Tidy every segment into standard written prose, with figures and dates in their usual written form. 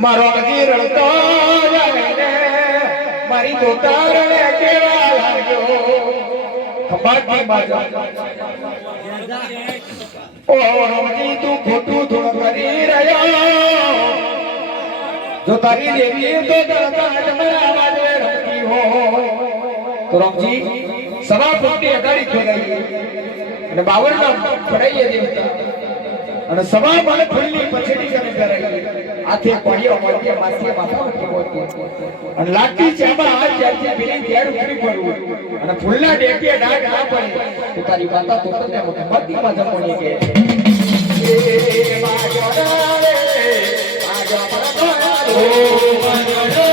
મારો ગીરતો મારી દોતારને કેવા લાગ્યો ખબાટી બાજા ઓ રમજી તું ખોટું થોડું કરી રહ્યો જો તારી દેવી તો દરકાજ મારા વાજે રમતી હો તો રમજી સવા ફૂટની અગાડી ખોલાઈ અને 52 ના પડાઈએ દેવતા અને સવા બાળ ફૂલની પછડી કરે કરાઈ આથે કોળીઓ મોતી માથે માથા ઉપર મોતી અને લાગતી ચાબા હાથ ત્યારથી પેલી ઘેર ઉતરી પડવું અને ફૂલના ડેટીએ ડાઢ ના પડે તો તારી માતા તો તને મતીમાં જમણી કે એ માજો રે માજો ઓ માજો રે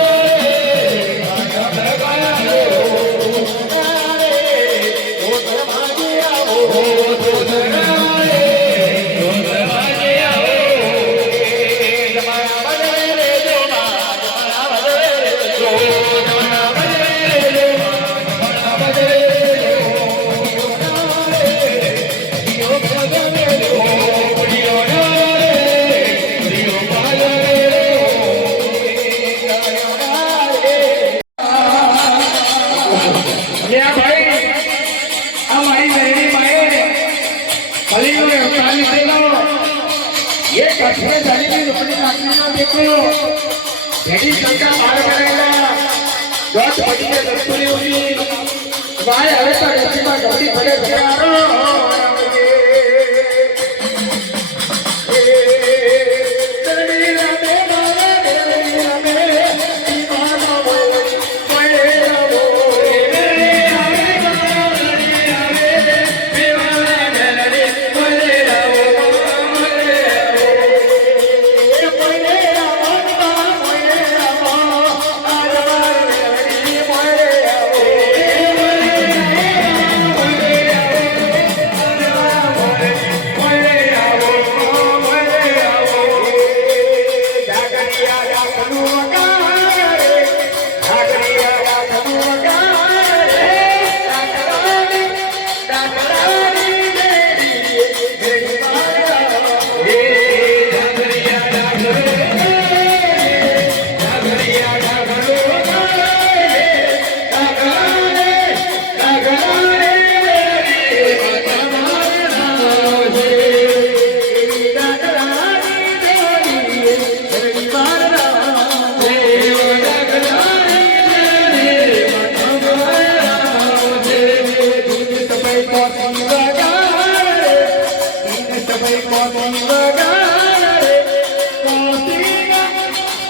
કોસી વગાડે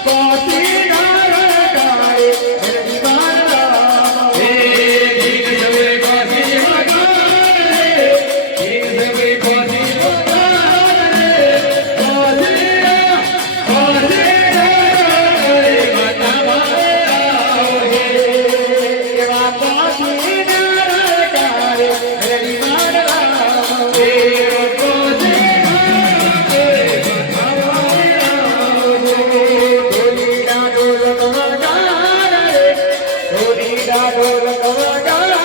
કોસી ગારે મેરડી મારા હે ભીગ જવે કોસી વગાડે ભીગ જવે કોસી વગાડે કોસી માતા મારે એવા કોસી ગારે મેરડી મારા ઢોલ કવાગા